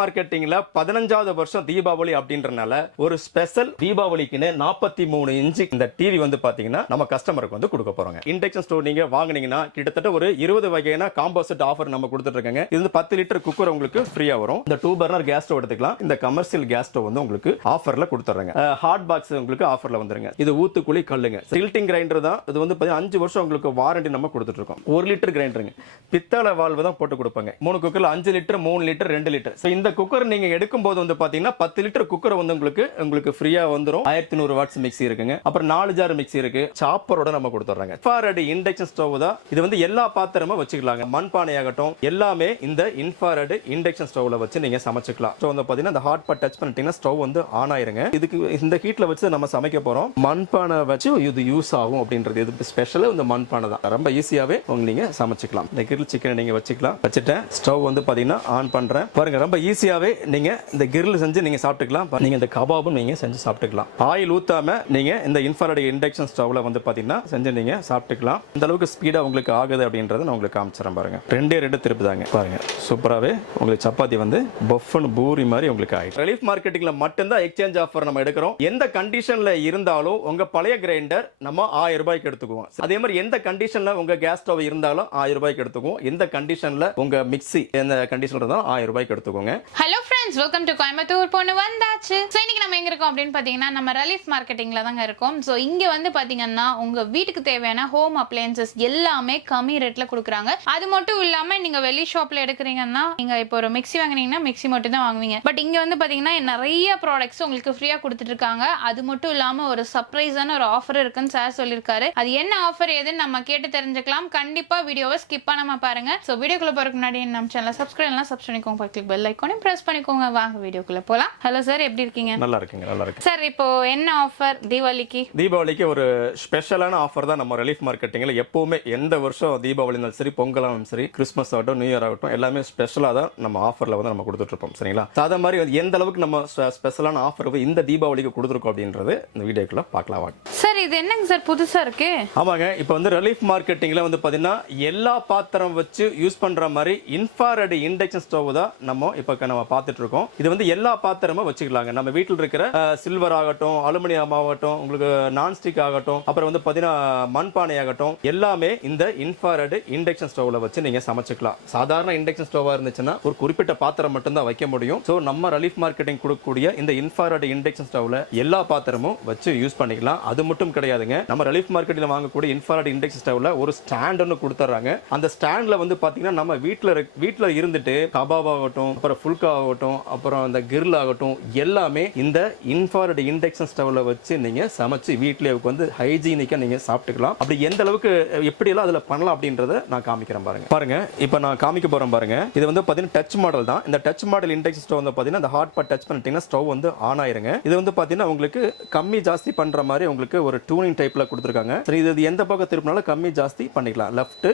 மார்க்கெட்டிங்ல பதினஞ்சாவது வருஷம் தீபாவளி அப்படின்றனால ஒரு ஸ்பெஷல் தீபாவளிக்குன்னு நாற்பத்தி மூணு இன்ச்சு இந்த டிவி வந்து பாத்தீங்கன்னா நம்ம கஸ்டமருக்கு வந்து கொடுக்க போறோங்க. இண்டக்ஷன் ஸ்டோர் நீங்க வாங்குனீங்கன்னா கிட்டத்தட்ட ஒரு இருபது வகையான காம்போசிட் ஆஃபர் நம்ம கொடுத்துட்டு இருக்காங்க இது வந்து பத்து லிட்டர் குக்கர் உங்களுக்கு ஃப்ரீயா வரும். இந்த டூ பர்னர் கேஸ் ஸ்டவ் எடுத்துக்கலாம். இந்த கமர்ஷியல் கேஸ் ஸ்டவ் வந்து உங்களுக்கு ஆஃபர்ல கொடுத்துறாங்க ஹாட் பாக்ஸ் உங்களுக்கு ஆஃபர்ல வந்துருங்க. இது ஊத்துக்குழி கல்லுங்க. சில்டிங் கிரைண்டர் தான். இது வந்து பார்த்தீங்கன்னா அஞ்சு வருஷம் உங்களுக்கு வாரண்டி நம்ம கொடுத்துட்டு இருக்கோம் ஒரு லிட்டர் கிரைண்டருங்க பித்தளை வால்வு தான் போட்டு கொடுப்பாங்க. மூணு குக்கர்ல அஞ்சு லிட்டர் மூணு லிட்டர் ரெண்டு லிட்டர் ஸோ இந்த இந்த குக்கர் நீங்க எடுக்கும் போது வந்து பாத்தீங்கன்னா பத்து லிட்டர் குக்கர் வந்து உங்களுக்கு உங்களுக்கு ஃப்ரீயா வந்துடும் ஆயிரத்தி நூறு வாட்ஸ் மிக்ஸி இருக்குங்க. அப்புறம் நாலு ஜார் மிக்சி இருக்கு. சாப்பரோட நம்ம கொடுத்துட்றாங்க இன்ஃபாரட் இண்டக்ஷன் ஸ்டவ் தான். இது வந்து எல்லா பாத்திரமும் வச்சுக்கலாங்க. மண்பானை ஆகட்டும் எல்லாமே இந்த இன்ஃபாரட் இண்டக்ஷன் ஸ்டவ்ல வச்சு நீங்க சமைச்சுக்கலாம். ஸோ வந்து பாத்தீங்கன்னா இந்த ஹாட் பாட் டச் பண்ணிட்டீங்கன்னா ஸ்டவ் வந்து ஆன் ஆயிருங்க. இதுக்கு இந்த ஹீட்ல வச்சு நம்ம சமைக்க போறோம். மண்பானை வச்சு இது யூஸ் ஆகும் அப்படின்றது. இது ஸ்பெஷலு இந்த மண்பானை தான். ரொம்ப ஈஸியாவே உங்க நீங்க சமைச்சுக்கலாம். இந்த கிரில் சிக்கனை நீங்க வச்சுக்கலாம். வச்சுட்டேன். ஸ்டவ் வந்து பாத்தீங்கன்னா ஆன் பண்றேன். பாருங்க ரொம்ப ஈஸியாகவே நீங்கள் இந்த கிரில் செஞ்சு நீங்கள் சாப்பிட்டுக்கலாம். நீங்கள் இந்த கபாபும் நீங்கள் செஞ்சு சாப்பிட்டுக்கலாம். ஆயில் ஊற்றாமல் நீங்கள் இந்த இன்ஃபராட் இண்டக்ஷன் ஸ்டவ்வில் வந்து பார்த்தீங்கன்னா செஞ்சு நீங்கள் சாப்பிட்டுக்கலாம். இந்த அளவுக்கு ஸ்பீடாக உங்களுக்கு ஆகுது அப்படின்றத நான் உங்களுக்கு காமிச்சிடறேன் பாருங்கள் ரெண்டே ரெண்டு திருப்பி தாங்க. பாருங்கள் சூப்பராகவே உங்களுக்கு சப்பாத்தி வந்து பஃப்னு பூரி மாதிரி உங்களுக்கு ஆகிடும் ரிலீஃப் மார்க்கெட்டிங்கில் மட்டும்தான் எக்ஸ்சேஞ்ச் ஆஃபர் நம்ம எடுக்கிறோம். எந்த கண்டிஷனில் இருந்தாலும் உங்கள் பழைய கிரைண்டர் நம்ம ஆயிரம் ரூபாய்க்கு எடுத்துக்குவோம். அதே மாதிரி எந்த கண்டிஷனில் உங்கள் கேஸ் ஸ்டவ் இருந்தாலும் ஆயிரம் ரூபாய்க்கு எடுத்துக்குவோம். எந்த கண்டிஷனில் உங்கள் மிக்ஸி எந்த கண்டிஷன்ல இருந்தாலும் ஆயிரம் ரூபாய்க்கு எடுத்துக்கோங்க. Hello friends welcome to Coimbatore பொண்ணு வந்தாச்சு. ஸோ இன்னைக்கு நம்ம எங்க இருக்கோம் அப்படின்னு பார்த்தீங்கன்னா நம்ம ரிலீஃப் மார்க்கெட்டிங்ல தாங்க இருக்கோம். ஸோ இங்கே வந்து பாத்தீங்கன்னா உங்க வீட்டுக்கு தேவையான ஹோம் அப்ளையன்சஸ் எல்லாமே கம்மி ரேட்ல கொடுக்குறாங்க. அது மட்டும் இல்லாம நீங்க வெளி ஷாப்பில் எடுக்கிறீங்கன்னா நீங்க இப்போ ஒரு மிக்ஸி வாங்குனீங்கன்னா மிக்ஸி மட்டும் தான் வாங்குவீங்க. பட் இங்கே வந்து பாத்தீங்கன்னா நிறைய ப்ராடக்ட்ஸ் உங்களுக்கு ஃப்ரீயா கொடுத்துட்டு இருக்காங்க அது மட்டும் இல்லாமல் ஒரு சர்ப்ரைஸான ஒரு ஆஃபர் இருக்குன்னு சார் சொல்லியிருக்காரு அது என்ன ஆஃபர் ஏதுன்னு நம்ம கேட்டு தெரிஞ்சுக்கலாம். கண்டிப்பாக வீடியோவை ஸ்கிப் பண்ணாமல் பாருங்க. ஸோ வீடியோக்குள்ள போகிறதுக்கு முன்னாடி நம்ம சேனலை சப்ஸ்கிரைப் எல்லாம் சப்ஸ்கிரைப் பண்ணிக்கோங்க. பக்கத்துக்கு பெல் ஐக்கோனையும் ப்ரெஸ் பண்ணிக்கோங்க. வாங்க வீடியோக்குள்ள போலாம். ஹலோ சார் எப்படி இருக்கீங்க? நல்லா இருக்குங்க நல்லா இருக்கு சார் இப்போ என்ன ஆஃபர் தீபாவளிக்கு? தீபாவளிக்கு ஒரு ஸ்பெஷலான ஆஃபர் தான் நம்ம ரிலீஃப் மார்க்கெட்டிங்கில் எப்பவுமே எந்த வருஷம் தீபாவளி இருந்தாலும் சரி பொங்கலாலும் சரி கிறிஸ்மஸ் ஆகட்டும் நியூ இயர் ஆகட்டும் எல்லாமே ஸ்பெஷலாக தான் நம்ம ஆஃபரில் வந்து நம்ம கொடுத்துட்டு இருப்போம் சரிங்களா? அதே மாதிரி வந்து எந்த அளவுக்கு நம்ம ஸ்பெஷலான ஆஃபர் இந்த தீபாவளிக்கு கொடுத்துருக்கோம் அப்படின்றது இந்த வீடியோக்குள்ள பார்க்கலாம் வாங்க. சார் இது என்னங்க சார் புதுசா இருக்கு? ஆமாங்க இப்போ வந்து ரிலீஃப் மார்க்கெட்டிங்கில் வந்து பார்த்தீங்கன்னா எல்லா பாத்திரம் வச்சு யூஸ் பண்ணுற மாதிரி இன்ஃபாரட் இண்டக்ஷன் ஸ்டவ் தான் நம்ம இப்போ நம்ம பார்த்துட்டு இருக்கோம் இது வந்து எல்லா பாத்திரமும் வச்சுக்கலாங்க. நம்ம வீட்டில் இருக்கிற சில்வர் ஆகட்டும் அலுமினியம் ஆகட்டும் உங்களுக்கு நான்ஸ்டிக் ஆகட்டும் அப்புறம் வந்து பார்த்தீங்கன்னா மண்பானை ஆகட்டும் எல்லாமே இந்த இன்ஃபாரட் இண்டக்ஷன் ஸ்டவ்வில் வச்சு நீங்க சமைச்சுக்கலாம். சாதாரண இண்டக்ஷன் ஸ்டவ்வாக இருந்துச்சுன்னா ஒரு குறிப்பிட்ட பாத்திரம் மட்டும்தான் வைக்க முடியும். ஸோ நம்ம ரிலீஃப் மார்க்கெட்டிங் கொடுக்கக்கூடிய இந்த இன்ஃபாரட் இண்டக்ஷன் ஸ்டோவ்ல எல்லா பாத்திரமும் வச்சு யூஸ் பண்ணிக்கலாம். அது மட்டும் கிடையாதுங்க. நம்ம ரிலீஃப் மார்க்கெட்டில் வாங்கக்கூடிய இன்ஃபாரட் இண்டெக்ஸ் ஸ்டவ்ல ஒரு ஸ்டாண்ட் ஒன்று கொடுத்துட்றாங்க அந்த ஸ்டாண்ட்ல வந்து பார்த்தீங்கன்னா நம்ம வீட்டில் வீட்டில் இருந்துட்டு கபாப் ஆகட்டும் அப்புறம் ஃபுல்கா ஆகட்டும் அப்புறம் அந்த கிரில் ஆகட்டும் எல்லாமே இந்த இன்ஃபாரட் இண்டெக்ஷன் ஸ்டவ்ல வச்சு நீங்கள் சமைச்சு வீட்டிலே வந்து ஹைஜீனிக்காக நீங்கள் சாப்பிட்டுக்கலாம். அப்படி எந்த அளவுக்கு எப்படி எல்லாம் பண்ணலாம் அப்படின்றத நான் காமிக்கிறேன் பாருங்க. பாருங்க இப்போ நான் காமிக்க போகிறேன் பாருங்க. இது வந்து பார்த்தீங்கன்னா டச் மாடல் தான். இந்த டச் மாடல் இண்டக்ஷன் ஸ்டவ் வந்து பார்த்தீங்கன்னா இந்த ஹாட் பாட் டச் பண்ணிட்டீங்கன்னா ஸ்டவ் வந்து ஆன் ஆயிருங்க. இது வந்து பார்த்தீங்கன்னா உங்களுக்கு கம்மி ஜாஸ்தி பண்ணுற மாதிரி உங்களுக்கு ஒரு டூனிங் டைப்ல கொடுத்துருக்காங்க. சரி இது எந்த பக்கம் திருப்பினாலும் கம்மி ஜாஸ்தி பண்ணிக்கலாம். லெஃப்ட்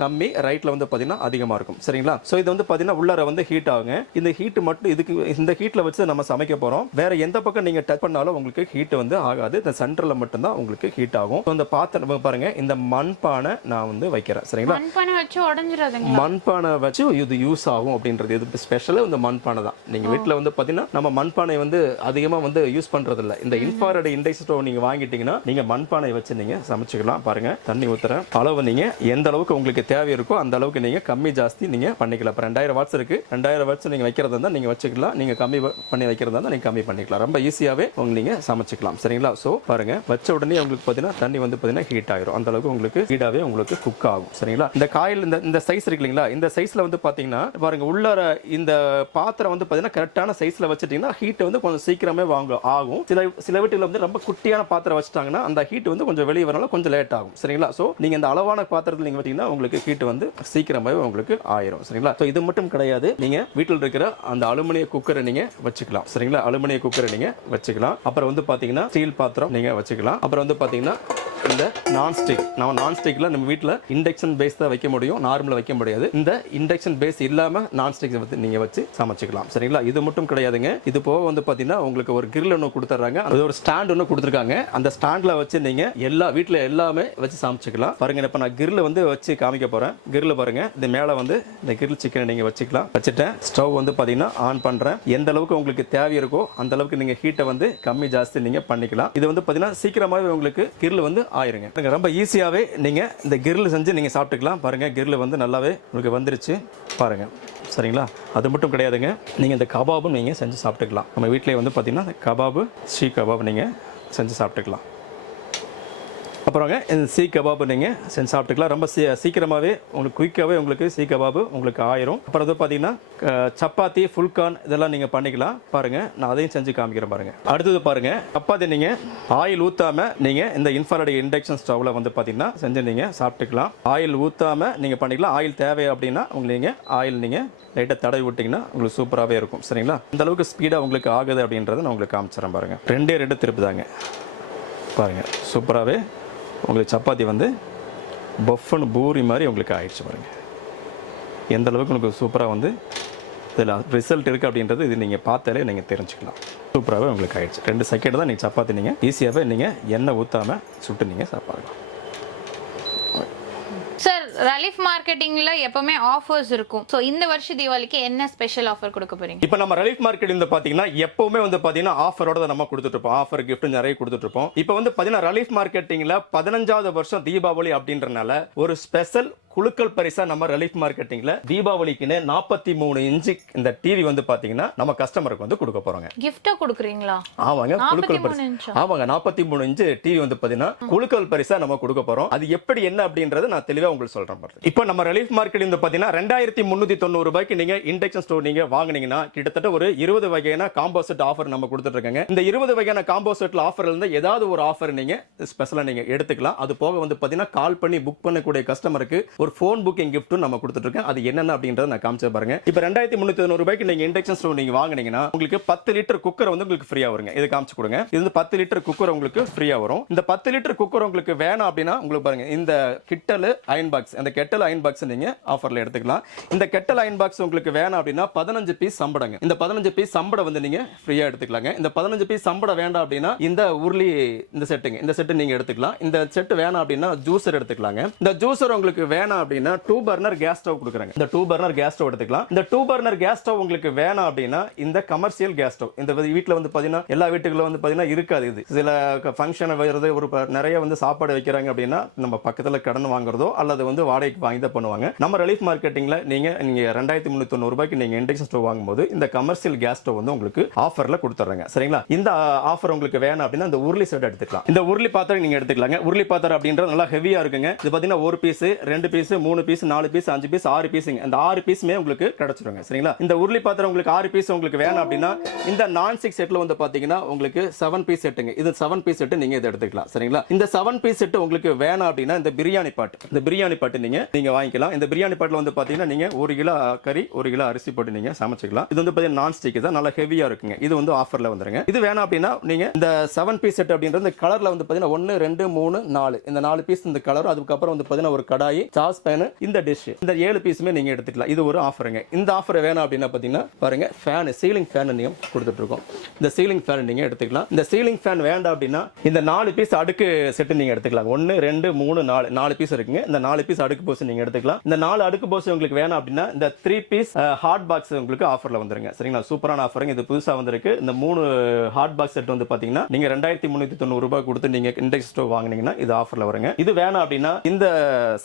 கம்மி ரைட்ல வந்து பாத்தீங்கன்னா அதிகமா இருக்கும். சரிங்களா? சோ இது வந்து பாத்தீங்கன்னா உள்ளார வந்து ஹீட் ஆகுங்க. இந்த ஹீட் மட்டும் இதுக்கு இந்த ஹீட்ல வச்சு நம்ம சமைக்க போறோம். வேற எந்த பக்கம் நீங்க டச் பண்ணாலும் உங்களுக்கு ஹீட் வந்து ஆகாது. இந்த சென்டர்ல மட்டும் தான் உங்களுக்கு ஹீட் ஆகும். இந்த பாத்திரம் பாருங்க. இந்த மண்பானை நான் வந்து வைக்கிறேன். சரிங்களா? மண்பானை வச்சு இது யூஸ் ஆகும் அப்படின்றது. இது ஸ்பெஷல் இந்த மண்பானை தான். நீங்க வீட்ல வந்து பாத்தீங்கன்னா நம்ம மண்பானை வந்து அதிகமா வந்து யூஸ் பண்றது இல்ல இந்த இன்ஃபாரட் இண்டெக்ஸ் ஸ்டவ் நீங்க வாங்கிட்டீங்கன்னா நீங்கள் மண்பானை வச்சு நீங்கள் சமைச்சிக்கலாம். பாருங்கள் தண்ணி ஊற்றுறேன் அளவு நீங்கள் எந்த அளவுக்கு உங்களுக்கு தேவை இருக்கோ அந்த அளவுக்கு நீங்கள் கம்மி ஜாஸ்தி நீங்கள் பண்ணிக்கலாம். இப்போ ரெண்டாயிரம் வாட்ஸ் இருக்குது ரெண்டாயிரம் வாட்ஸ் நீங்கள் வைக்கிறதா இருந்தா நீங்கள் வச்சுக்கலாம். நீங்கள் கம்மி பண்ணி வைக்கிறதா இருந்தால் நீங்கள் கம்மி பண்ணிக்கலாம். ரொம்ப ஈஸியாகவே உங்களுக்கு நீங்கள் சமைச்சிக்கலாம். சரிங்களா? ஸோ பாருங்க வச்ச உடனே உங்களுக்கு பார்த்தீங்கன்னா தண்ணி வந்து பார்த்தீங்கன்னா ஹீட் ஆயிரும். அந்த அளவுக்கு உங்களுக்கு ஹீடாகவே உங்களுக்கு குக் ஆகும். சரிங்களா? இந்த காயில் இந்த இந்த சைஸ் இருக்கு இல்லைங்களா? இந்த சைஸில் வந்து பார்த்தீங்கன்னா பாருங்கள் உள்ளார இந்த பாத்திரம் வந்து பார்த்தீங்கன்னா கரெக்டான சைஸில் வச்சுட்டிங்கன்னா ஹீட் வந்து கொஞ்சம் சீக்கிரமே வாங்க ஆகும். சில சில வீட்டில் வந்து ரொம்ப குட்டியான பாத்திரம் வச்சுட்டாங்கன்னா அந்த ஹீட் வந்து கொஞ்சம் வெளியே வரனால கொஞ்சம் லேட் ஆகும். சரிங்களா? ஸோ நீங்கள் இந்த அளவான பாத்திரத்தில் நீங்கள் பார்த்தீங்கன்னா உங்களுக்கு ஹீட் வந்து சீக்கிரமாவே உங்களுக்கு ஆயிரும். சரிங்களா? ஸோ இது மட்டும் கிடையாது. நீங்கள் வீட்டில் இருக்கிற அந்த அலுமினிய குக்கரை நீங்க வச்சுக்கலாம். சரிங்களா? அலுமினிய குக்கரை நீங்க வச்சுக்கலாம். அப்புறம் வந்து பார்த்தீங்கன்னா ஸ்டீல் பாத்திரம் நீங்க வச்சுக்கலாம். அப்புறம் வந்து பாத்தீங்கன்னா இந்த நான்ஸ்டிக் நம்ம நான்ஸ்டிக்ல நம்ம வீட்டில் இண்டக்ஷன் பேஸ் தான் வைக்க முடியும். நார்மலாக வைக்க முடியாது. இந்த இண்டக்ஷன் பேஸ் இல்லாமல் நான்ஸ்டிக் வந்து நீங்கள் வச்சு சமைச்சிக்கலாம். சரிங்களா? இது மட்டும் கிடையாதுங்க. இது போக வந்து பார்த்தீங்கன்னா உங்களுக்கு ஒரு கிரில் ஒன்று கொடுத்துட்றாங்க அது ஒரு ஸ்டாண்ட் ஒன்று கொடுத்துருக்காங்க. அந்த ஸ்டாண்ட் ஸ்டாண்டில் வச்சு நீங்கள் எல்லா வீட்டில் எல்லாமே வச்சு சமைச்சிக்கலாம். பாருங்க இப்போ நான் கிரில் வந்து வச்சு காமிக்க போகிறேன் கிரில் பாருங்க இந்த மேலே வந்து இந்த கிரில் சிக்கனை நீங்கள் வச்சுக்கலாம். வச்சுட்டேன். ஸ்டவ் வந்து பார்த்தீங்கன்னா ஆன் பண்ணுறேன் எந்த அளவுக்கு உங்களுக்கு தேவை இருக்கோ அந்த அளவுக்கு நீங்கள் ஹீட்டை வந்து கம்மி ஜாஸ்தி நீங்கள் பண்ணிக்கலாம். இது வந்து பார்த்தீங்கன்னா சீக்கிரமாகவே உங்களுக்கு கிரில் வந்து ஆயிருங்க. ரொம்ப ஈஸியாகவே நீங்கள் இந்த கிரில் செஞ்சு நீங்கள் சாப்பிட்டுக்கலாம். பாருங்கள் கிரில் வந்து நல்லாவே உங்களுக்கு வந்துருச்சு. பாருங்கள் சரிங்களா? அது மட்டும் கிடையாதுங்க. நீங்கள் இந்த கபாபும் நீங்கள் செஞ்சு சாப்பிட்டுக்கலாம். நம்ம வீட்டிலே வந்து பார்த்தீங்கன்னா கபாபு ஸ்ரீ கபாப் நீங்கள் செஞ்சு சாப்பிட்டுக்கலாம். அப்புறங்க இந்த சீ கபாபு நீங்கள் செஞ்சு சாப்பிட்டுக்கலாம். ரொம்ப சீ சீக்கிரமாகவே உங்களுக்கு குயிக்காகவே உங்களுக்கு சீ கபாபு உங்களுக்கு ஆயிரும். அப்புறம் வந்து பார்த்தீங்கன்னா சப்பாத்தி ஃபுல்கான் இதெல்லாம் நீங்கள் பண்ணிக்கலாம். பாருங்கள் நான் அதையும் செஞ்சு காமிக்கிறேன் பாருங்கள் அடுத்தது பாருங்கள் சப்பாத்தி நீங்கள் ஆயில் ஊற்றாமல் நீங்கள் இந்த இன்ஃபாரட் இண்டக்ஷன் ஸ்டவ்வில் வந்து பார்த்தீங்கன்னா செஞ்சு நீங்கள் சாப்பிட்டுக்கலாம். ஆயில் ஊற்றாமல் நீங்கள் பண்ணிக்கலாம். ஆயில் தேவை அப்படின்னா உங்களுக்கு நீங்கள் ஆயில் நீங்கள் லைட்டாக தடவி விட்டிங்கன்னா உங்களுக்கு சூப்பராகவே இருக்கும். சரிங்களா? இந்த அளவுக்கு ஸ்பீடாக உங்களுக்கு ஆகுது அப்படின்றத நான் உங்களுக்கு காமிச்சிடறேன் பாருங்கள் ரெண்டே ரெண்டு திருப்பு தாங்க. பாருங்கள் சூப்பராகவே உங்களுக்கு சப்பாத்தி வந்து பஃப்னு பூரி மாதிரி உங்களுக்கு ஆயிடுச்சு பாருங்கள் எந்த அளவுக்கு உங்களுக்கு சூப்பராக வந்து இதில் ரிசல்ட் இருக்குது அப்படின்றது இது நீங்கள் பார்த்தாலே நீங்கள் தெரிஞ்சுக்கலாம். சூப்பராகவே உங்களுக்கு ஆயிடுச்சு. ரெண்டு செகண்ட் தான் நீங்கள் சப்பாத்தி நீங்கள் ஈஸியாகவே நீங்கள் எண்ணெய் ஊற்றாமல் சுட்டு நீங்கள் சாப்பிடலாம். ரலீஃப் மார்க்கெட்டிங்ல எப்பவுமே ஆஃபர்ஸ் இருக்கும். ஸோ இந்த வருஷம் தீபாவளிக்கு என்ன ஸ்பெஷல் ஆஃபர் கொடுக்க போறீங்க? இப்போ நம்ம ரிலீஃப் மார்க்கெட் வந்து பாத்தீங்கன்னா எப்பவுமே வந்து பாத்தீங்கன்னா ஆஃபரோட தான் நம்ம கொடுத்துட்டு இருப்போம் ஆஃபர் கிஃப்ட் நிறைய கொடுத்துட்டு இருப்போம் இப்போ வந்து பாத்தீங்கன்னா ரிலீஃப் மார்க்கெட்டிங்ல பதினஞ்சாவது வருஷம் தீபாவளி அப்படின்றனால ஒரு ஸ்பெஷல் குழுக்கள் பரிசா நம்ம ரிலீஃப் மார்க்கெட்டிங்ல தீபாவளிக்குன்னு நாற்பத்தி மூணு இன்ச்சு இந்த டிவி வந்து பாத்தீங்கன்னா நம்ம கஸ்டமருக்கு வந்து கொடுக்க போறோங்க. கிஃப்டா கொடுக்குறீங்களா? ஆமாங்க குழுக்கள் 43 பரிசு? ஆமாங்க நாற்பத்தி மூணு இன்ச்சு டிவி வந்து பாத்தீங்கன்னா குழுக்கள் பரிசா நம்ம கொடுக்க போறோம். அது எப்படி என்ன அப்படின்றது நான் தெளிவா உங்களுக்கு சொல்றேன் பாருங்க. இப்போ நம்ம ரிலீஃப் மார்க்கெட் வந்து பாத்தீங்கன்னா ரெண்டாயிரத்தி முந்நூத்தி தொண்ணூறு ரூபாய்க்கு நீங்க இண்டக்ஷன் ஸ்டோர் நீங்க வாங்குனீங்கன்னா கிட்டத்தட்ட ஒரு இருபது வகையான காம்போ செட் ஆஃபர் நம்ம கொடுத்துட்டு இருக்காங்க இந்த இருபது வகையான காம்போ செட்ல ஆஃபர்ல இருந்து ஏதாவது ஒரு ஆஃபர் நீங்க ஸ்பெஷலா நீங்க எடுத்துக்கலாம். அது போக வந்து பாத்தீங்கன்னா கால் பண்ணி புக் பண்ணக்கூடிய கஸ்டமருக்கு ஒரு ஃபோன் புக்கிங் கிஃப்ட்டும் நம்ம கொடுத்துட்ருக்கேன். அது என்னென்ன அப்படின்றத நான் காமிச்சு பாருங்க. இப்போ ரெண்டாயிரத்தி முந்நூற்றி தொண்ணூறு ரூபாய்க்கு நீங்கள் இண்டக்ஷன் ஸ்டோர் நீங்கள் வாங்குனீங்கன்னா உங்களுக்கு பத்து லிட்டர் குக்கர் வந்து உங்களுக்கு ஃப்ரீயாக வருங்க. இது காமிச்சு கொடுங்க. இது வந்து பத்து லிட்டர் குக்கர் உங்களுக்கு ஃப்ரீயாக வரும். இந்த பத்து லிட்டர் குக்கர் உங்களுக்கு வேணாம் அப்படின்னா உங்களுக்கு பாருங்க இந்த கிட்டல் அயன் பாக்ஸ் அந்த கெட்டல் அயன் பாக்ஸ் நீங்கள் ஆஃபரில் எடுத்துக்கலாம். இந்த கெட்டல் அயன் பாக்ஸ் உங்களுக்கு வேணாம் அப்படின்னா பதினஞ்சு பீஸ் சம்படங்க. இந்த பதினஞ்சு பீஸ் சம்படம் வந்து நீங்கள் ஃப்ரீயா எடுத்துக்கலாங்க. இந்த பதினஞ்சு பீஸ் சம்பட வேண்டாம் அப்படின்னா இந்த உருளி இந்த செட்டுங்க இந்த செட்டு நீங்கள் எடுத்துக்கலாம். இந்த செட்டு வேணாம் அப்படின்னா ஜூஸர் எடுத்துக்கலாங்க. இந்த ஜூஸர் உங்களுக்கு வேணாம் அப்படின்னா டூ பர்னர் கேஸ் ஸ்டவ் கொடுக்குறாங்க. இந்த டூ பர்னர் கேஸ் ஸ்டவ் எடுத்துக்கலாம். இந்த டூ பர்னர் கேஸ் ஸ்டவ் உங்களுக்கு வேணாம் அப்படின்னா இந்த கமர்ஷியல் கேஸ் ஸ்டவ் இந்த வீட்டில் வந்து பார்த்தீங்கன்னா எல்லா வீட்டுகளும் வந்து பார்த்தீங்கன்னா இருக்காது இது. சில ஃபங்க்ஷன் வருது ஒரு நிறைய வந்து சாப்பாடு வைக்கிறாங்க அப்படின்னா நம்ம பக்கத்தில் கடன் வாங்குறதோ அல்லது வந்து வாடகைக்கு வாங்கி தான் பண்ணுவாங்க. நம்ம ரிலீஃப் மார்க்கெட்டிங்ல நீங்க நீங்க ரெண்டாயிரத்தி முந்நூத்தி ரூபாய்க்கு நீங்கள் இண்டக்ஷன் ஸ்டவ் வாங்கும்போது இந்த கமர்ஷியல் கேஸ் ஸ்டவ் வந்து உங்களுக்கு ஆஃபரில் கொடுத்துட்றாங்க சரிங்களா? இந்த ஆஃபர் உங்களுக்கு வேணும் அப்படின்னா இந்த உருளி செட் எடுத்துக்கலாம். இந்த உருளி பாத்திரம் நீங்க எடுத்துக்கலாங்க. உருளி பாத்திரம் அப்படின்றது நல்லா ஹெவியா இருக்குங்க. இது பாத்தீங்கன்னா ஒரு பீஸ் ரெண்டு பீஸ் மூணு பீஸ் நாலு பீஸ் அஞ்சு பீஸ் ஆறு பீஸுங்க இந்த ஆறு பீஸுமே உங்களுக்கு கிடச்சிருங்க. சரிங்களா? இந்த உருளி பாத்திரம் உங்களுக்கு ஆறு பீஸ் உங்களுக்கு வேணும் அப்படின்னா இந்த நான் சிக்ஸ் செட்ல வந்து பாத்தீங்கன்னா உங்களுக்கு செவன் பீஸ் செட்டுங்க இது செவன் பீஸ் செட்டு நீங்கள் இதை எடுத்துக்கலாம். சரிங்களா? இந்த செவன் பீஸ் செட்டு உங்களுக்கு வேணும் அப்படின்னா இந்த பிரியாணி பாட்டு. இந்த பிரியாணி பாட்டு நீங்கள் நீங்கள் வாங்கிக்கலாம். இந்த பிரியாணி பாட்டில் வந்து பாத்தீங்கன்னா நீங்க ஒரு கிலோ கறி ஒரு கிலோ அரிசி போட்டு நீங்க சமைச்சிக்கலாம். இது வந்து பாத்தீங்கன்னா நான் ஸ்டிக் தான். நல்லா ஹெவியாக இருக்குங்க. இது வந்து ஆஃபரில் வந்துருங்க. இது வேணும் அப்படின்னா நீங்க இந்த செவன் பீஸ் செட் அப்படின்றது இந்த கலரில் வந்து பார்த்தீங்கன்னா ஒன்னு ரெண்டு மூணு நாலு. இந்த நாலு பீஸ் இந்த கலரும் அதுக்கப்புறம் வந்து பார்த்தீங்கன்னா ஒரு கடாயி சாஸ் பேனு இந்த டிஷ் இந்த ஏழு பீஸுமே நீங்க எடுத்துக்கலாம். இது ஒரு ஆஃபருங்க இந்த ஆஃபர் வேணும் அப்படின்னா பாத்தீங்கன்னா பாருங்க ஃபேன் சீலிங் ஃபேன் நீங்க கொடுத்துட்ருக்கோம். இந்த சீலிங் ஃபேன் நீங்க எடுத்துக்கலாம். இந்த சீலிங் ஃபேன் வேண்டாம் அப்படின்னா இந்த நாலு பீஸ் அடுக்கு செட்டு நீங்க எடுத்துக்கலாம். ஒன்னு ரெண்டு மூணு நாலு நாலு பீஸ் இருக்குங்க. இந்த நாலு பீஸ் அடுக்கு போஸ் நீங்க எடுத்துக்கலாம். இந்த நாலு அடுக்கு போஸ் உங்களுக்கு வேணும் அப்படின்னா இந்த த்ரீ பீஸ் ஹாட் பாக்ஸ் உங்களுக்கு ஆஃபரில் வந்துருங்க. சரிங்களா? சூப்பரான ஆஃபருங்க இது புதுசா வந்திருக்கு. இந்த மூணு ஹாட் பாக்ஸ் செட் வந்து பாத்தீங்கன்னா நீங்க ரெண்டாயிரத்தி முந்நூற்றி தொண்ணூறு ரூபாய் கொடுத்து நீங்க இண்டெக்ஸ் ஸ்டோவ் வாங்குனீங்கன்னா இது ஆஃபர்ல வருங்க. இது வேணாம் அப்படின்னா இந்த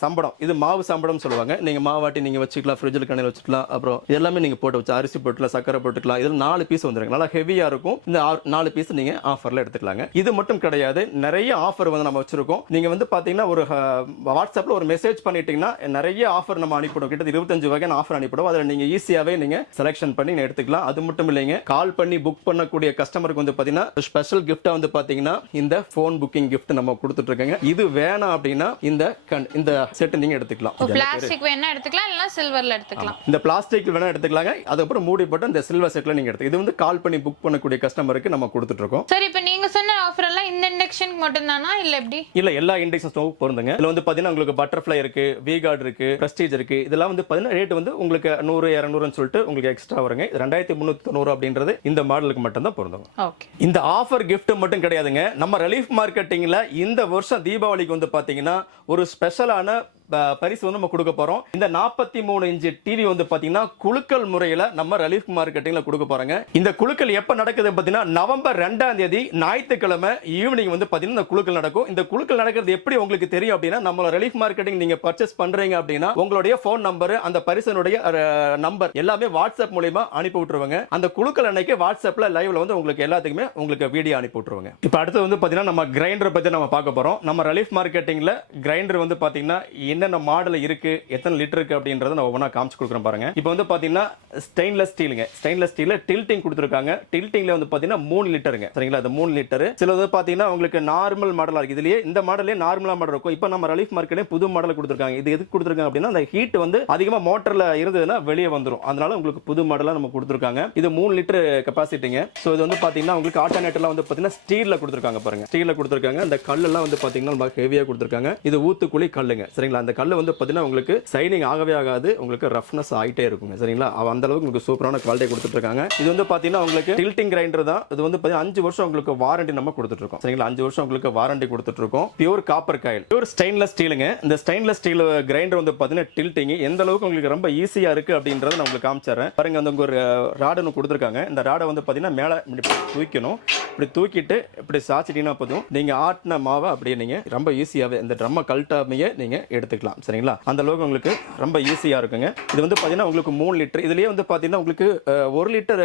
சம்பளம் இது மாவு சம்பளம் சொல்லுவாங்க. நீங்க மாவாட்டி நீங்க வச்சுக்கலாம் ஃப்ரிட்ஜில் கண்ணில் வச்சுக்கலாம் அப்புறம் எல்லாமே நீங்க போட்டு வச்சு அரிசி போட்டுக்கலாம் சக்கரை போட்டுக்கலாம். இதில் நாலு பீஸ் வந்துருங்க. நல்லா ஹெவியா இருக்கும். இந்த நாலு பீஸ் நீங்க ஆஃபர்ல எடுத்துக்கலாங்க. இது மட்டும் கிடையாது. நிறைய ஆஃபர் வந்து நம்ம வச்சிருக்கோம். நீங்க வந்து பாத்தீங்கன்னா ஒரு வாட்ஸ்அப்பில் வாட்ஸ்அப்ல ஒரு மெசேஜ் பண்ணிட்டீங்கன்னா நிறைய ஆஃபர் நம்ம அனுப்பிடுவோம் கிட்ட இருபத்தஞ்சு வகையான ஆஃபர் அனுப்பிடுவோம் அதில் நீங்க ஈஸியாவே நீங்க செலக்ஷன் பண்ணி நீங்க எடுத்துக்கலாம். அது மட்டும் இல்லைங்க. கால் பண்ணி புக் பண்ணக்கூடிய கஸ்டமருக்கு வந்து பாத்தீங்கன்னா ஸ்பெஷல் கிஃப்டா வந்து பாத்தீங்கன்னா இந்த ஃபோன் புக்கிங் கிஃப்ட் நம்ம கொடுத்துட்ருக்கோங்க இது வேணாம் அப்படின்னா இந்த கண்- இந்த செட்டு நீங்க எடுத்துக்கலாம். பிளாஸ்டிக் வேணா எடுத்துக்கலாம் இல்லைன்னா சில்வர்ல எடுத்துக்கலாம். இந்த பிளாஸ்டிக் வேணா எடுத்துக்கலாங்க. அதுக்கப்புறம் மூடி போட்டு இந்த சில்வர் செட்ல நீங்க எடுத்து இது வந்து கால் பண்ணி புக் பண்ணக்கூடிய கஸ்டமருக்கு நம்ம கொடுத்துட்டு இருக்கோம் சரி இப்போ நீங்க சொன்ன ஆஃபர் எல்லாம் இந்த இண்டக்ஷனுக்கு மட்டும்தானா இல்ல எப்படி? இல்ல எல்லா இண்டக்ஷன் ஸ்டவ் பொருந்துங்க. இதுல வந்து பாத்தீங்கன்னா உங்களுக்கு பட்டர்ஃப்ளை இருக்கு வீகார்டு இருக்கு பிரஸ்டீஜ் இருக்கு. இதெல்லாம் வந்து பாத்தீங்கன்னா ரேட் வந்து உங்களுக்கு நூறு இரநூறுன்னு சொல்லிட்டு உங்களுக்கு எக்ஸ்ட்ரா வருங்க. இது ரெண்டாயிரத்தி முந்நூத்தி தொண்ணூறு அப்படின்றது இந்த மாடலுக்கு மட்டும் தான் பொருந்தும். ஓகே. இந்த ஆஃபர் gift மட்டும் கிடையாதுங்க. நம்ம ரிலீஃப் மார்க்கெட்டிங்ல இந்த வருஷம் தீபாவளிக்கு வந்து பாத்தீங்கன்னா ஒரு ஸ்பெஷலான பரிசு வந்து நம்ம கொடுக்க போறோம். இந்த நாற்பத்தி மூணு இன்ச்சு டிவி வந்து பாத்தீங்கன்னா குழுக்கள் முறையில நம்ம ரிலீஃப் மார்க்கெட்டிங்ல கொடுக்க போகிறாங்க இந்த குழுக்கள் எப்ப நடக்குது பாத்தீங்கன்னா நவம்பர் ரெண்டாம் தேதி ஞாயிற்றுக்கிழமை ஈவினிங் வந்து பாத்தீங்கன்னா இந்த குழுக்கள் நடக்கும். இந்த குழுக்கள் நடக்கிறது எப்படி உங்களுக்கு தெரியும் அப்படின்னா நம்ம ரிலீஃப் மார்க்கெட்டிங் நீங்க பர்ச்சேஸ் பண்றீங்க அப்படின்னா உங்களுடைய ஃபோன் நம்பர் அந்த பரிசனுடைய நம்பர் எல்லாமே வாட்ஸ்அப் மூலியமா அனுப்பி விட்டுருவாங்க. அந்த குழுக்கள் அன்னைக்கு வாட்ஸ்அப்ல லைவ்ல வந்து உங்களுக்கு எல்லாத்துக்குமே உங்களுக்கு வீடியோ அனுப்பி விட்டுருவாங்க. இப்போ அடுத்து வந்து பாத்தீங்கன்னா நம்ம கிரைண்டர் பத்தி நம்ம பார்க்க போறோம். நம்ம ரிலீஃப் மார்க்கெட்டிங்ல கிரைண்டர் வந்து பாத்தீங்கன்னா என்னென்ன மாடல் இருக்கு எத்தனை லிட்டர் இருக்கு அப்படின்றத நான் ஒவ்வொன்றா காமிச்சு கொடுக்குறேன் பாருங்க. இப்போ வந்து பாத்தீங்கன்னா ஸ்டெயின்லெஸ் ஸ்டீலுங்க ஸ்டெயின்லெஸ் ஸ்டீலில் டில்ட்டிங் கொடுத்துருக்காங்க. டில்ட்டிங்ல வந்து பாத்தீங்கன்னா மூணு லிட்டருங்க சரிங்களா? அது மூணு லிட்டர். சில வந்து பாத்தீங்கன்னா உங்களுக்கு நார்மல் மாடலா இருக்கு. இதுலயே இந்த மாடலே நார்மலா மாடல் இருக்கும். இப்போ நம்ம ரிலீஃப் மார்க்கெட்ல புது மாடல் கொடுத்துருக்காங்க. இது எதுக்கு கொடுத்துருக்காங்க அப்படின்னா அந்த ஹீட் வந்து அதிகமா மோட்டர்ல இருந்ததுன்னா வெளியே வந்துடும் அதனால உங்களுக்கு புது மாடலா நம்ம கொடுத்துருக்காங்க. இது மூணு லிட்டர் கெப்பாசிட்டிங்க ஸோ இது வந்து பாத்தீங்கன்னா உங்களுக்கு ஆல்டர்னேட்டிவ்ல வந்து பாத்தீங்கன்னா ஸ்டீல்ல கொடுத்துருக்காங்க பாருங்க. ஸ்டீல்ல கொடுத்துருக்காங்க. அந்த கல்லெல்லாம் வந்து பாத்தீங்கன்னா ரொம்ப ஹெவியா கொடுத்துருக்காங்க. இது ஊத்துக்குழி கல்லுங்க. சரிங்களா? அந்த கல்லு வந்து பார்த்தீங்கன்னா உங்களுக்கு சைனிங் ஆகவே ஆகாது. உங்களுக்கு ரஃப்னஸ் ஆயிட்டே இருக்குங்க. சரிங்களா? அவ- அந்த அளவுக்கு உங்களுக்கு சூப்பரான குவாலிட்டி கொடுத்துட்டு இருக்காங்க. இது வந்து பார்த்தீங்கன்னா உங்களுக்கு டில்ட்டிங் கிரைண்டர் தான். இது வந்து பார்த்தீங்கன்னா அஞ்சு வருஷம் உங்களுக்கு வாரண்டி நம்ம கொடுத்துட்டு இருக்கோம். சரிங்களா? அஞ்சு வருஷம் உங்களுக்கு வாரண்டி கொடுத்துட்டு இருக்கோம். Pure copper coil pure stainless ஸ்டீலுங்க இந்த ஸ்டெயின்லெஸ் ஸ்டீல் கிரைண்டர் வந்து பார்த்தீங்கன்னா டில்ட்டிங் எந்த அளவுக்கு உங்களுக்கு ரொம்ப ஈஸியா இருக்கு அப்படின்றத நான் உங்களுக்கு காமிச்சிடுறேன். பாருங்க அந்த ஒரு ராடு ஒன்று கொடுத்துருக்காங்க. இந்த ராடை வந்து பார்த்தீங்கன்னா மேலே தூக்கணும். இப்படி தூக்கிட்டு இப்படி சாச்சிட்டீங்கன்னா போதும். நீங்கள் ஆட்டின மாவை அப்படியே நீங்கள் ரொம்ப ஈஸியாகவே இந்த ட்ரம்மை கழட்டாமையே நீங்கள் எடுத்துக்கலாம். சரிங்களா? அந்த அளவுக்கு உங்களுக்கு ரொம்ப ஈஸியா இருக்குங்க. இது வந்து பாத்தீங்கன்னா உங்களுக்கு மூணு லிட்டர். இதுலயே வந்து பாத்தீங்கன்னா உங்களுக்கு ஒரு லிட்டர்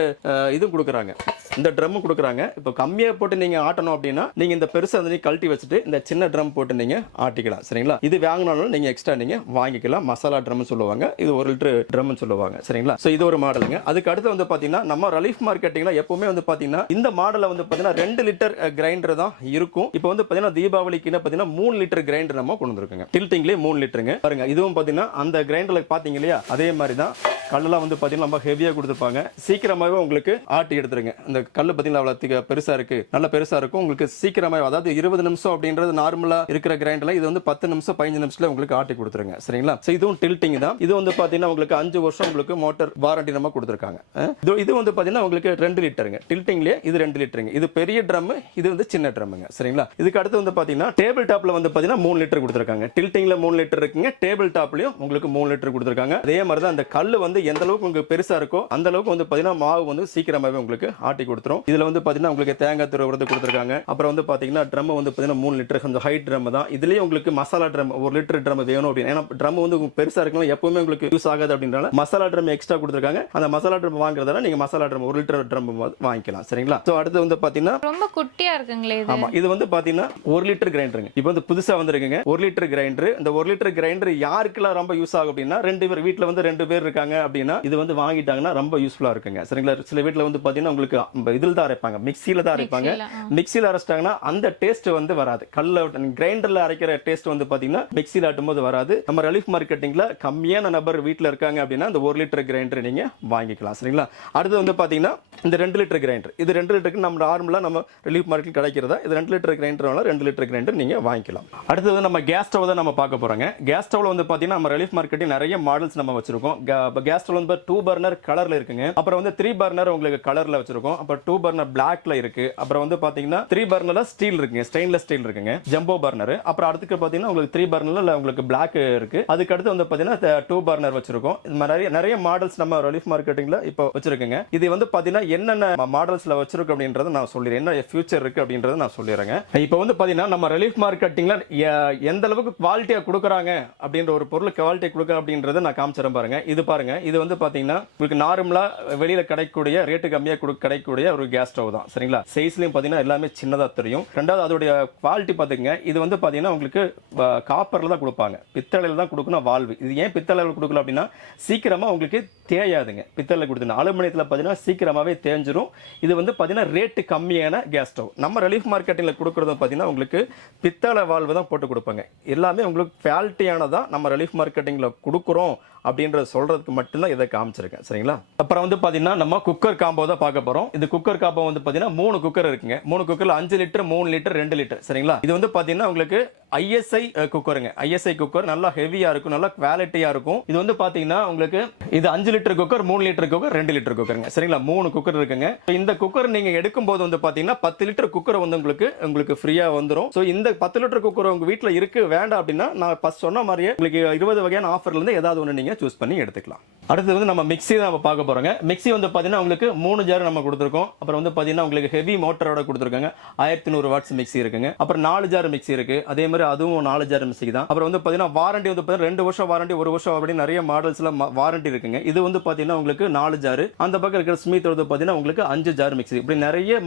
இதுவும் கொடுக்குறாங்க. இந்த ட்ரம் கொடுக்குறாங்க. இப்போ கம்மியா போட்டு நீங்க ஆட்டணும் அப்படின்னா நீங்க இந்த பெருசாக வந்து கழட்டி வச்சுட்டு இந்த சின்ன ட்ரம் போட்டு நீங்க ஆட்டிக்கலாம் சரிங்களா? இது வாங்கினாலும் நீங்க எக்ஸ்ட்ரா நீங்க வாங்கிக்கலாம். மசாலா ட்ரம்னு சொல்லுவாங்க. இது ஒரு லிட்டர் ட்ரம்னு சொல்லுவாங்க சரிங்களா? ஸோ இது ஒரு மாடலுங்க. அதுக்கு அடுத்து வந்து பாத்தீங்கன்னா நம்ம ரிலீஃப் மார்க்கெட்டிங்கில் எப்பவுமே வந்து பாத்தீங்கன்னா இந்த மாடலில் வந்து பார்த்தீங்கன்னா ரெண்டு லிட்டர் கிரைண்டர் தான் இருக்கும். இப்போ வந்து பார்த்தீங்கன்னா தீபாவளிக்குன்னு பார்த்தீங்கன்னா மூணு லிட்டர் கிரைண்டர் நம்ம கொண்டு வந்திருக்கோங்க. டில்ட்டிங்லேயே மூணு லிட்டருங்க பாருங்க இதுவும் பாத்தீங்கன்னா அந்த கிரைண்டர்ல பார்த்தீங்க இல்லையா? அதே மாதிரி தான் கல்லெலாம் வந்து பார்த்தீங்கன்னா ரொம்ப ஹெவியா கொடுத்துருப்பாங்க சீக்கிரமாவே உங்களுக்கு ஆட்டி எடுத்துருங்க. இந்த கல் பார்த்தீங்கன்னா அவ்வளோ திக- பெருசா இருக்கு. நல்ல பெருசா இருக்கும். உங்களுக்கு சீக்கிரமாவே அதாவது இருபது நிமிஷம் அப்படின்றது நார்மலா இருக்கிற கிரைண்டர்ல இது வந்து பத்து நிமிஷம் பதினஞ்சு நிமிஷத்துல உங்களுக்கு ஆட்டி கொடுத்துருங்க. சரிங்களா? ஸோ இதுவும் டில்ட்டிங் தான். இது வந்து பாத்தீங்கன்னா உங்களுக்கு அஞ்சு வருஷம் உங்களுக்கு மோட்டர் வாரண்டி நம்ம கொடுத்துருக்காங்க. இது இது வந்து பாத்தீங்கன்னா உங்களுக்கு ரெண்டு லிட்டருங்க. டில்ட்டிங்லேயே இது ரெண்டு லிட்டருங்க. இது பெரிய ட்ரம் இது வந்து சின்ன ட்ரம்முங்க சரிங்களா? இதுக்கு அடுத்து வந்து பாத்தீங்கன்னா டேபிள் டாப்ல வந்து பாத்தீங்கன்னா மூணு லிட்டர் கொடுத்துருக்காங்க. டில்ட்டிங்ல மூணு லிட்டர் இருக்குங்க. டேபிள் டாப்லயும் உங்களுக்கு மூணு லிட்டர் கொடுத்துருக்காங்க. அதே மாதிரி தான் அந்த கல்லு வந்து எந்த அளவுக்கு உங்களுக்கு பெருசா இருக்கோ அந்த அளவுக்கு வந்து பாத்தீங்கன்னா மாவு வந்து சீக்கிரமாவே உங்களுக்கு ஆட்டி கொடுத்துரும். இதுல வந்து பாத்தீங்கன்னா உங்களுக்கு தேங்காய் துருவுறது கொடுத்துருக்காங்க. அப்புறம் வந்து பாத்தீங்கன்னா ட்ரம் வந்து பாத்தீங்கன்னா மூணு லிட்டர். கொஞ்சம் ஹைட் ட்ரம் தான். இதுலயே உங்களுக்கு மசாலா ட்ரம் ஒரு லிட்டர் ட்ரம் வேணும் அப்படின்னு. ஏன்னா ட்ரம் வந்து உங்களுக்கு பெருசா இருக்கணும் எப்பவுமே உங்களுக்கு யூஸ் ஆகாது அப்படின்றனால மசாலா ட்ரம் எக்ஸ்ட்ரா கொடுத்துருக்காங்க. அந்த மசாலா ட்ரம் வாங்குறதால நீங்க மசாலா ட்ரம் ஒரு லிட்டர் ட்ரம் வாங்கிக்கலாம். சரிங்களா? ஸோ அடுத்து வந்து பாத்தீங்கன்னா ரொம்ப குட்டியா இருக்குங்களே இது. ஆமா இது வந்து பாத்தீங்கன்னா ஒரு லிட்டர் கிரைண்டருங்க இப்போ வந்து புதுசா வந்திருக்குங்க. ஒரு லிட்டர் கிரைண்டர் இந்த ஒரு லிட்டர் கிரைண்டர் யாருக்கெல்லாம் ரொம்ப யூஸ் ஆகும் அப்படின்னா ரெண்டு பேர் வீட்ல வந்து ரெண்டு பேர் இருக்காங்க அப்படின்னா இது வந்து வாங்கிட்டாங்கன்னா ரொம்ப யூஸ்ஃபுல்லா இருக்குங்க. சரிங்களா? சில வீட்ல வந்து பாத்தீங்கன்னா உங்களுக்கு இதில் தான் அரைப்பாங்க மிக்சியில தான் அரைப்பாங்க. மிக்சியில அரைச்சிட்டாங்கன்னா அந்த டேஸ்ட் வந்து வராது. கல்ல கிரைண்டர்ல அரைக்கிற டேஸ்ட் வந்து பாத்தீங்கன்னா மிக்சியில ஆட்டும் போது வராது. நம்ம ரிலீஃப் மார்க்கெட்டிங்ல கம்மியான நபர் வீட்ல இருக்காங்க அப்படின்னா இந்த ஒரு லிட்டர் கிரைண்டர் நீங்க வாங்கிக்கலாம். சரிங்களா? அடுத்து வந்து பாத்தீங்கன்னா இந்த ரெண்டு லிட்டர் கிரைண்டர். இது ரெண்டு லிட்டருக்கு நம்ம நார்மலா நம்ம ரிலீஃப் மார்க்கெட் கிடைக்கிறதா? இது ரெண்டு லிட்டர் கிரைண்டர் ரெண்டு லிட்டர் கிரைண்டர் நீங்க வாங்கிக்கலாம். அடுத்தது நம்ம கேஸ் ஸ்டவ் தான் நம்ம பார்க்க போறோங்க கேஸ் ஸ்டவ்ல வந்து பாத்தீங்கன்னா நம்ம ரிலீஃப் மார்க்கெட்டில் நிறைய மாடல்ஸ் நம்ம வச்சிருக்கோம். கேஸ் ஸ்டவ் வந்து டூ பர்னர் கலர்ல இருக்குங்க. அப்புறம் வந்து த்ரீ பர்னர் உங்களுக்கு கலர்ல வச்சிருக்கோம். அப்புறம் டூ பர்னர் பிளாக்ல இருக்கு. அப்புறம் வந்து பாத்தீங்கன்னா த்ரீ பர்னர்ல ஸ்டீல் இருக்குங்க. ஸ்டெயின்லெஸ் ஸ்டீல் இருக்குங்க. ஜம்போ பர்னர் அப்புறம் அடுத்துக்கு பாத்தீங்கன்னா உங்களுக்கு த்ரீ பர்னர்ல உங்களுக்கு பிளாக் இருக்கு. அதுக்கு அடுத்து வந்து பாத்தீங்கன்னா டூ பர்னர் வச்சிருக்கோம். இது மாதிரி நிறைய நிறைய மாடல்ஸ் நம்ம ரிலீஃப் மார்க்கெட்டிங்ல இப்போ வச்சிருக்குங்க. இது வந்து பாத்தீங்கன்னா என்னென்ன மாடல்ஸ்ல வச்சிருக்கோம் அப்படின்றத நான் சொல்லிடுறேன். என்ன ஃபியூச்சர் இருக்கு அப்படின்றத நான் சொல்லிடுறேங்க. இப்போ வந்து பாத்தீங்கன்னா நம்ம ரிலீஃப் மார்க்கெட்டிங்ல எந்த அளவுக்கு குவாலிட்டியா கொடுக்குறாங்க அப்படின்ற ஒரு பொருள் குவாலிட்டி கொடுக்க அப்படின்றத நான் காமிச்சிடறேன் பாருங்க. இது பாருங்க. இது வந்து பாத்தீங்கன்னா உங்களுக்கு நார்மலா வெளியில கிடைக்கக்கூடிய ரேட்டு கம்மியா கொடு கிடைக்கக்கூடிய ஒரு கேஸ் ஸ்டவ் தான். சரிங்களா? சைஸ்லயும் பாத்தீங்கன்னா எல்லாமே சின்னதா தெரியும். ரெண்டாவது அதோடைய குவாலிட்டி பாத்துக்கங்க இது வந்து பாத்தீங்கன்னா உங்களுக்கு காப்பர்ல தான் கொடுப்பாங்க. பித்தளையில தான் கொடுக்கணும் வால்வு இது ஏன் பித்தளையில கொடுக்கல அப்படின்னா சீக்கிரமா உங்களுக்கு தேயாதுங்க. பித்தளை கொடுத்துனா அலுமினியத்தில் பார்த்தீங்கன்னா சீக்கிரமாவே தேஞ்சிரும். இது வந்து பார்த்தீங்கன்னா ரேட்டு கம்மியான கேஸ் ஸ்டவ் நம்ம ரிலீஃப் மார்க்கெட்டிங்கில் கொடுக்குறது பார்த்தீங்கன்னா உங்களுக்கு பித்தளை வால்வு தான் போட்டு கொடுப்பாங்க. எல்லாமே உங்களுக்கு குவாலிட்டியானதாக நம்ம ரிலீஃப் மார்க்கெட்டிங்கில் கொடுக்குறோம் அப்படின்றத சொல்கிறதுக்கு மட்டும்தான் இதை காமிச்சிருக்கேன். சரிங்களா? அப்புறம் வந்து பார்த்தீங்கன்னா நம்ம குக்கர் காம்போ தான் பார்க்க போகிறோம் இந்த குக்கர் காம்போ வந்து பார்த்தீங்கன்னா மூணு குக்கர் இருக்குங்க. மூணு குக்கரில் அஞ்சு லிட்டர் மூணு லிட்டர் ரெண்டு லிட்டர் சரிங்களா? இது வந்து பார்த்தீங்கன்னா உங்களுக்கு ஐஎஸ்ஐ குக்கருங்க ஐஎஸ்ஐ குக்கர் நல்லா ஹெவியாக இருக்கும் நல்லா குவாலிட்டியாக இருக்கும். இது வந்து பார்த்தீங்கன்னா உங்களுக்கு இது அஞ்சு லிட்டர் குக்கர் மூணு லிட்டர் குக்கர் ரெண்டு லிட்டர் குக்கருங்க சரிங்களா? மூணு குக்கர் இருக்குங்க. இந்த குக்கர் நீங்கள் எடுக்கும் போது வந்து பார்த்தீங்கன்னா பத்து லிட்டர் குக்கர் வந்து உங்களுக்கு உங்களுக்கு ஃப்ரீயாக வந்துடும் ஸோ இந்த பத்து லிட்டர் குக்கர் உங்கள் வீட்டில் இருக்கு வேண்டாம் அப்படின்னா நான் ஃபஸ்ட் சொன்ன மாதிரியே உங்களுக்கு இருபது வகையான ஆஃபர்லேருந்து ஏதாவது ஒன்று நீங்கள் சூஸ் பண்ணி எடுத்துக்கலாம். அடுத்து வந்து நம்ம மிக்ஸி தான் நம்ம பார்க்க போறோங்க. மிக்ஸி வந்து பாத்தீங்கன்னா உங்களுக்கு மூணு ஜார் நம்ம கொடுத்துருக்கோம். அப்புறம் வந்து பாத்தீங்கன்னா உங்களுக்கு ஹெவி மோட்டரோட கொடுத்துருக்காங்க. ஆயிரத்தி நூறு வாட்ஸ் மிக்ஸி இருக்குங்க. அப்புறம் நாலு ஜார் மிக்ஸி இருக்கு. அதே மாதிரி அதுவும் நாலு ஜார் மிக்ஸி தான். அப்புறம் வந்து பார்த்தீங்கன்னா வாரண்டி வந்து பார்த்தீங்கன்னா ரெண்டு வருஷம் வாரண்டி ஒரு வருஷம் அப்படி நிறைய மாடல்ஸ்ல வாரண்டி இருக்குங்க. இது வந்து பாத்தீங்கன்னா உங்களுக்கு நாலு ஜார் அந்த பக்கம் இருக்கிற ஸ்மித் வந்து பாத்தீங்கன்னா உங்களுக்கு அஞ்சு ஜார் மிக்ஸி இப்படி நிறைய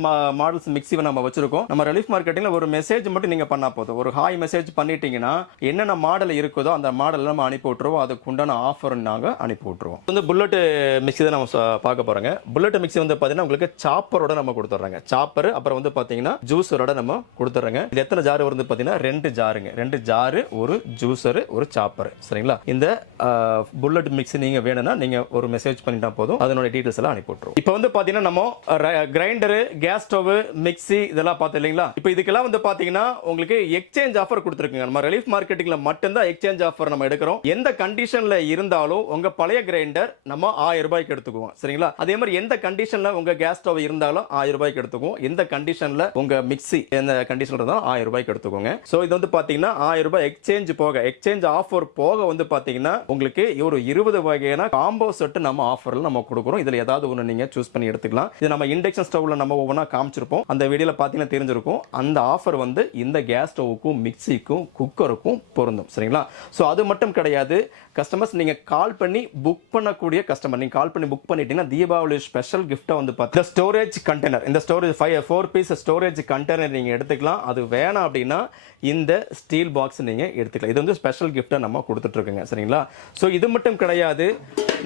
மாடல்ஸ் மிக்ஸி நம்ம வச்சிருக்கோம். நம்ம ரிலீஃப் மார்க்கெட்டிங்ல ஒரு மெசேஜ் மட்டும் நீங்க பண்ணா போதும். ஒரு ஹாய் மெசேஜ் பண்ணிட்டீங்கன்னா என்னென்ன மாடல் இருக்குதோ அந்த மாடல் நம்ம அனுப்பி விட்டுருவோம். அதுக்கு உண்டான ஆஃபர் நாங்கள் அனுப்பி விட்ருவோம் வந்து புல்லட் மிக்ஸி தான் நம்ம பார்க்க போகிறோங்க புல்லட் மிக்ஸி வந்து பாத்தீங்கன்னா உங்களுக்கு சாப்பரோட நம்ம கொடுத்துட்றாங்க சாப்பர் அப்புறம் வந்து பார்த்தீங்கன்னா ஜூஸரோட நம்ம கொடுத்துட்றாங்க இது எத்தனை ஜார் வருது பார்த்தீங்கன்னா ரெண்டு ஜாருங்க ரெண்டு ஜாரு ஒரு ஜூஸர் ஒரு சாப்பர் சரிங்களா? இந்த புல்லட் மிக்ஸி நீங்கள் வேணும்னா நீங்கள் ஒரு மெசேஜ் பண்ணிட்டா போதும். அதனோட டீட்டெயில்ஸ் எல்லாம் அனுப்பி விட்டுருவோம். இப்போ வந்து பாத்தீங்கன்னா நம்ம கிரைண்டரு கேஸ் ஸ்டவ் மிக்ஸி இதெல்லாம் பார்த்தோம் இல்லைங்களா? இப்போ இதுக்கெல்லாம் வந்து பார்த்தீங்கன்னா உங்களுக்கு எக்ஸ்சேஞ்ச் ஆஃபர் கொடுத்துருக்குங்க. நம்ம ரிலீஃப் மார்க்கெட்டிங்ல மட்டும்தான் எக்ஸ்சேஞ்ச் ஆஃபர் நம்ம எடுக்கிறோம். எந்த கண்டிஷனில் இருந்து இருந்தாலும் உங்க பழைய கிரைண்டர் நம்ம ஆயிரம் ரூபாய்க்கு எடுத்துக்குவோம். சரிங்களா? அதே மாதிரி எந்த கண்டிஷன்ல உங்க கேஸ் ஸ்டவ் இருந்தாலும் ஆயிரம் ரூபாய்க்கு எடுத்துக்குவோம். எந்த கண்டிஷன்ல உங்க மிக்ஸி எந்த கண்டிஷன்ல இருந்தாலும் ஆயிரம் ரூபாய்க்கு எடுத்துக்கோங்க. ஸோ இது வந்து பாத்தீங்கன்னா ஆயிரம் ரூபாய் எக்ஸ்சேஞ்ச் போக எக்ஸ்சேஞ்ச் ஆஃபர் போக வந்து பாத்தீங்கன்னா உங்களுக்கு ஒரு இருபது வகையான காம்போ செட் நம்ம ஆஃபர்ல நம்ம கொடுக்குறோம். இதுல ஏதாவது ஒன்று நீங்க சூஸ் பண்ணி எடுத்துக்கலாம். இது நம்ம இண்டக்ஷன் ஸ்டவ்ல நம்ம ஒவ்வொன்றா காமிச்சிருப்போம். அந்த வீடியோல பாத்தீங்கன்னா தெரிஞ்சிருக்கும். அந்த ஆஃபர் வந்து இந்த கேஸ் ஸ்டவ்வுக்கும் மிக்ஸிக்கும் குக்கருக்கும் பொருந்தும். சரிங்களா? ஸோ அது மட்டும் கிடையாது. கஸ்டமர்ஸ் நீங்கள் கால் பண்ணி புக் பண்ணக்கூடிய கஸ்டமர் நீங்க கால் பண்ணி புக் பண்ணிட்டீங்கன்னா தீபாவளி ஸ்பெஷல் கிஃப்ட்டை வந்து பார்த்து ஸ்டோரேஜ் கண்டெய்னர் இந்த storage five four piece storage container நீங்க எடுத்துக்கலாம். அது வேணாம் அப்படின்னா இந்த ஸ்டீல் பாக்ஸ் நீங்கள் எடுத்துக்கலாம். இது வந்து ஸ்பெஷல் கிஃப்ட்டாக நம்ம கொடுத்துட்ருக்கோங்க சரிங்களா? ஸோ இது மட்டும் கிடையாது.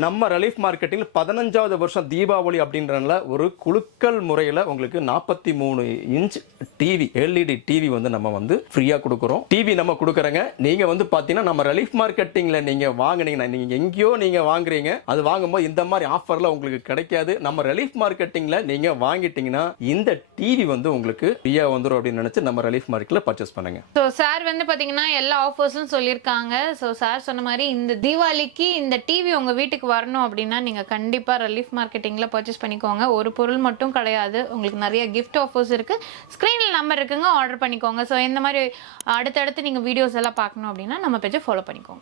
நம்ம ரிலீஃப் மார்க்கெட்டில் பதினஞ்சாவது வருஷம் தீபாவளி அப்படின்றனால ஒரு குலுக்கல் முறையில் உங்களுக்கு நாற்பத்தி மூணு இன்ச் டிவி எல்இடி டிவி வந்து நம்ம வந்து ஃப்ரீயாக கொடுக்குறோம். டிவி நம்ம கொடுக்குறோங்க. நீங்கள் வந்து பார்த்தீங்கன்னா நம்ம ரிலீஃப் மார்க்கெட்டிங்கில் நீங்கள் வாங்கினீங்கன்னா நீங்கள் எங்கேயோ நீங்கள் வாங்குறீங்க. அது வாங்கும்போது இந்த மாதிரி ஆஃபரில் உங்களுக்கு கிடைக்காது. நம்ம ரிலீஃப் மார்க்கெட்டிங்கில் நீங்கள் வாங்கிட்டீங்கன்னா இந்த டிவி வந்து உங்களுக்கு ஃப்ரீயாக வந்துடும் அப்படின்னு நினச்சி நம்ம ரிலீஃப் மார்க்கெட்டில் பர்ச்சேஸ் பண்ணுங்க. ஸோ சார் வந்து பார்த்தீங்கன்னா எல்லா ஆஃபர்ஸும் சொல்லியிருக்காங்க ஸோ சார் சொன்ன மாதிரி இந்த தீபாவளிக்கு இந்த டிவி உங்கள் வீட்டுக்கு வரணும் அப்படின்னா நீங்கள் கண்டிப்பாக ரிலீஃப் மார்க்கெட்டிங்கில் பர்ச்சேஸ் பண்ணிக்கோங்க. ஒரு பொருள் மட்டும் கிடையாது. உங்களுக்கு நிறைய கிஃப்ட் ஆஃபர்ஸ் இருக்குது ஸ்க்ரீனில் நம்பர் இருக்குங்க ஆர்டர் பண்ணிக்கோங்க. ஸோ இந்த மாதிரி அடுத்தடுத்து நீங்கள் வீடியோஸ் எல்லாம் பார்க்கணும் அப்படின்னா நம்ம பேஜை ஃபாலோ பண்ணிக்கோங்க.